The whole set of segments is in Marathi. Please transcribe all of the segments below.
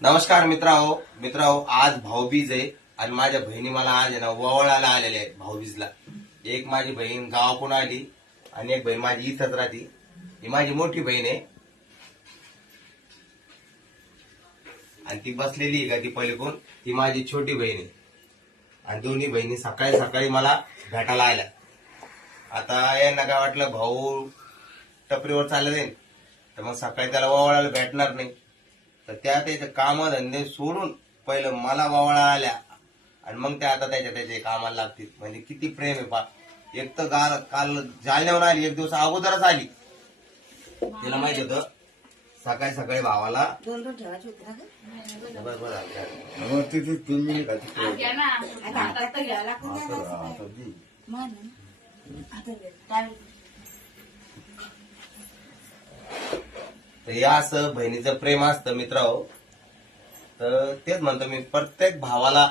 नमस्कार मित्रांनो. मित्रांनो आज भाऊबीज आहे आणि माझ्या बहिणी मला आज आहे ना ववळाला आलेल्या आहेत भाऊबीजला. एक माझी बहीण गावाकडून आली आणि एक बहीण माझी इथंच राहते. ही माझी मोठी बहीण आहे. आणि ती बसलेली आहे का ती पलीकडून? ती माझी छोटी बहीण आहे. आणि दोन्ही बहिणी सकाळी सकाळी मला भेटायला आल्या. आता यांना काय वाटलं भाऊ टपरीवर चालले जाईल तर मग सकाळी त्याला वावळायला भेटणार नाही. तर त्या त्याचे काम धंदे सोडून पहिलं मला वावळा आल्या आणि मग त्या आता त्याच्या त्याच्या कामाला लागतील म्हणजे किती प्रेम आहे पा एक तर काल काल जालन्यावर आली एक दिवस अगोदरच आली तिला माहीत होतं सकाळी सकाळी भावाला दोन दोन ठेवायचे होते ना गं? बस बस झालं. मग तिथे तीन मिनिट आहे तिकडे. घ्या ना आता हातात तर घ्यावं लागतं आता ना. आता दे. मग ना. आता घे. तर हे असं बहिणीचं प्रेम असतं मित्रांनो तर तेच म्हणतो मी प्रत्येक भावाला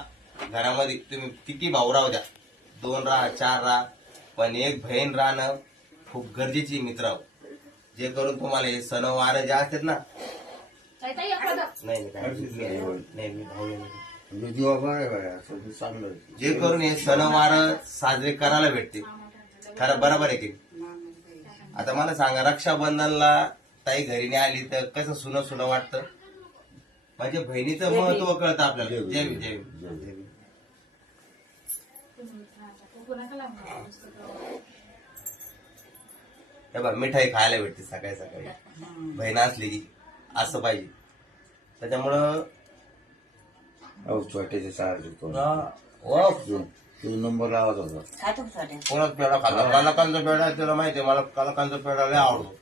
घरामध्ये तुम्ही किती भाऊ राहू द्या. दोन राहा चार राहा पण एक बहीण राहणं खूप गरजेची मित्र जे करून तुम्हाला हे सणवार जे असतात ना. नाही नाही, मी भाऊ. जे करून हे सणवार साजरे करायला भेटते खरं बरोबर आहे की? आता मला सांगा रक्षाबंधनला ताई घरी नाही आली तर कसं सुनं सुनं वाटतं? म्हणजे बहिणीचं महत्त्व कळतं आपल्याला. जय जय. हे बघ मिठाई खायला भेटते सकाळी सकाळी. बहीण असली की असं पाहिजे. त्याच्यामुळं छोट्याचे चार्ज नंबर लावत होता. खातो का छोट्या? कोणाच पेढा खाल्ला? कालाकांचा पेढा त्याला माहिती आहे? मला कालाकांचा पेढा लय आवडतो.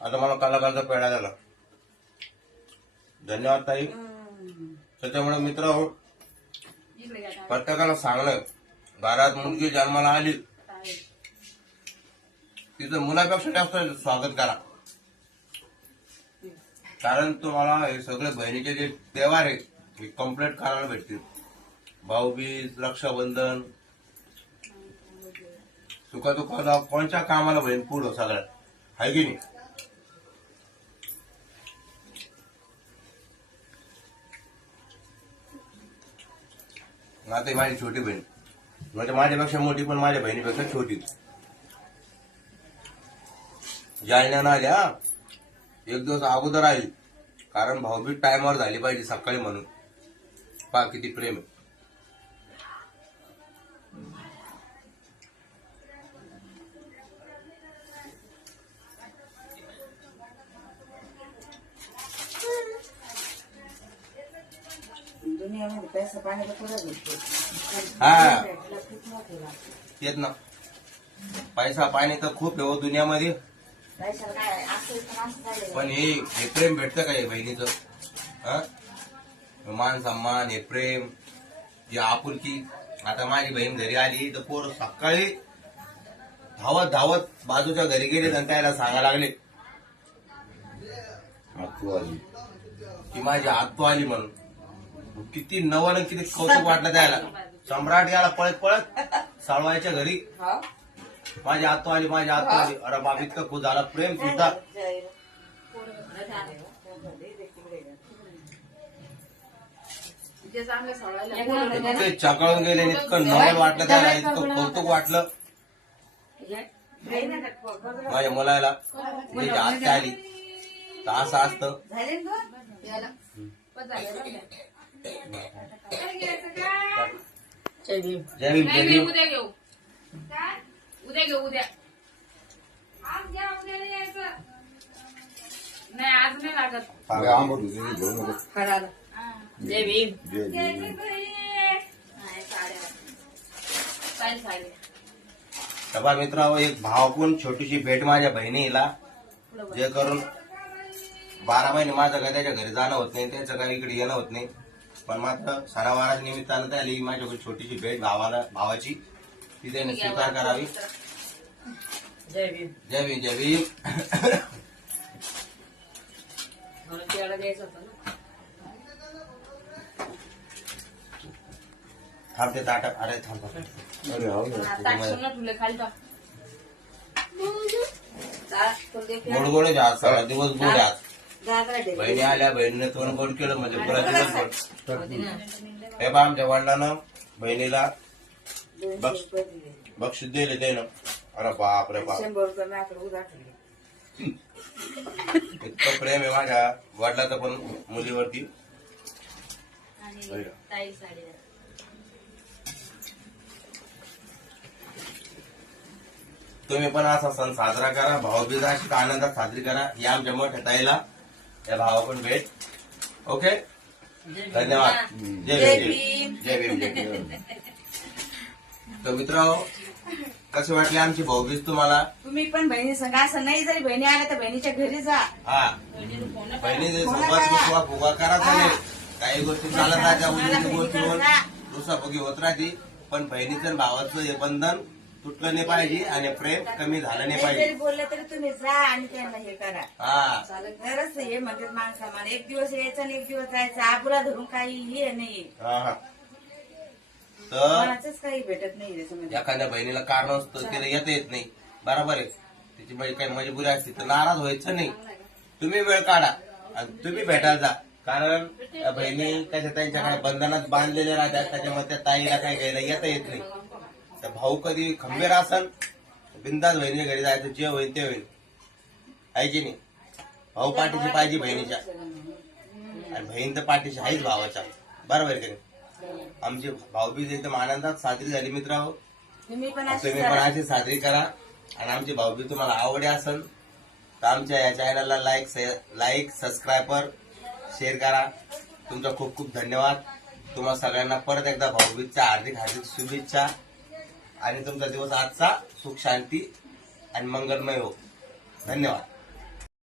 आता मला कालाकांचा पेढा झाला. धन्यवाद ताई. त्याच्यामुळे मित्र ताई. प्रत्येकाला सांगणं घरात मुलगी जन्माला आली तिचं मुलापेक्षा जास्त स्वागत करा. कारण तुम्हाला हे सगळे बहिणीचे जे व्यवहार आहे हे कंप्लीट करायला भेटतील. भाऊबीज रक्षाबंधन सुखा दुःखाला कोणत्या कामाला बहीण पुढं सगळ्यात? आहे की नाही? आता ही माझी छोटी बहीण. म्हणजे माझ्यापेक्षा मोठी पण माझ्या बहिणीपेक्षा छोटी जालण्यानं आल्या एक दिवस अगोदर आली. कारण भाऊबीज टायमावर झाली पाहिजे सकाळी म्हणून. पा किती प्रेम आहे. दुनियामध्ये पैसा हा. तेच ना पैसा पाणी तर खूप आहे हो दुनियामध्ये. पैशाला काय असं पण असं झालेलं. पण हे हे प्रेम भेटतं का हे बहिणीचं? हा? मान सन्मान हे प्रेम हे आपुलकी. आता माझी बहीण घरी आली तर पोर सकाळी धावत धावत बाजूच्या घरी गेले आणि त्याला सांगायला लागले आतू आली. की माझी आत्तू आली म्हणून. किती नवल आणि किती कौतुक वाटलं त्याला. सम्राट गेला पळत पळत साळवायच्या घरी. हो? माझी आत्तू आली माझी आत्तू आली. अरे बाप इतकं खूप झाला. प्रेम सुद्धा. द्या ना. इतके चकळून गेले आणि इतकं नवल वाटलं त्याला इतकं कौतुक वाटलं. माझ्या मुलाला. म्हणजे आत्या आली. तर असं असतं. काय? जय भीम नाही जय नाही, भीम उद्या घेऊ काय उद्या घेऊ उद्या आज घ्या नाही यायचं नाही आज नाही लागत अरे आंबट होती ती घेऊ नको फराळ. हा. जय भीम. नाही, साड्या. चालेल. सभा मित्रांनो एक भावपूर्ण छोटीशी भेट माझ्या बहिणीला. जे करून बारा महिने माझं काय त्याच्या घरी जाणं होत नाही त्याचं काही इकडे येणं होत नाही पण मात्र सणावाराच्या निमित्तानं त्याला माझ्याकडे छोटीशी भेट भावाला भावाची. ती त्याने स्वीकार करावी. जय भीम. जय भीम जय भीम. म्हणून तेवढा द्यायचं होतं ना. थांबते ताट अरे थांब. अरे हो गोड गोड सगळा दिवस गोड आज बहिणी आल्या बहिणीने तोंड गोड केलं म्हणजे पुरा दिवस गोड. हे बा आमच्या वडिलानं बहिणीला. बक्ष बक्षीस दिले. ते ना अरे बाप रे बाप. इतकं प्रेम आहे माझ्या वडिलाचं पण मुलीवरती. आणि ताई साडी. द्या. तुम्ही पण असा सण साजरा करा भाऊबीज अशी आनंदात साजरी करा. या आमच्या मोठ्या ताईला. या भावा पण भेट. ओके. धन्यवाद. जय जय भीम. जय भीम जय भीम. तर मित्र कसे वाटले आमची भाऊबीज तुम्हाला? तुम्ही पण बहिणी संग. असं नाही जरी बहिणी आल्या तर बहिणीच्या घरी जा. हा. बहिणी सोबत करा? फुगवा फुगवा करायचा नाही काही गोष्टी चालत राहत्या गोष्ट होत राहते. पण बहिणीचं भावाचं हे बंधन तुटलं नाही पाहिजे आणि प्रेम कमी झालं नाही नाही पाहिजे. बोललं तरी तुम्ही जा आणि त्यांना हे करा. हा. खरंच हे म्हणजे माणसा मला एक दिवस यायचं आणि एक दिवस जायचं. आबुला धरून काही हे नाही. हा हा. तर कोणाचंच काही भेटत नाही त्याच्यामध्ये एखाद्या बहिणीला कारण असतं तिला येता येत नाही. बरोबर आहे. तिची बाई काही मजबुरी असते तर नाराज व्हायचं नाही. तुम्ही वेळ काढा आणि तुम्ही भेटायला जा. कारण त्या बहिणी कशा त्यांच्याकडे बंधनात बांधलेल्या राहतात त्याच्यामुळे त्या ताईला काही घ्यायला येता येत नाही. तर भाऊ कधी खंबीर असन बिंदास बहिणीच्या घरी जायचं जे होईल ते होईल. आहे की नाही? भाऊ पाठीशी पाहिजे बहिणीच्या. आणि बहीण तर पाठीशी आहेच भावाच्या. बरोबर आहे की नाही? आमची भाऊबीज एकदम आनंदात साजरी झाली मित्र तुम्ही पण अशी तुम्ही पण अशी साजरी करा. आणि आमची भाऊबीज तुम्हाला आवडे असेल तर आमच्या या चॅनलला लाईक लाईक सबस्क्राईबर शेअर करा. तुमचा खूप खूप धन्यवाद. तुम्हा सगळ्यांना परत एकदा भाऊबीजच्या हार्दिक हार्दिक शुभेच्छा. आणि तुमचा दिवस आजचा सुख शांती आणि मंगलमय हो. धन्यवाद.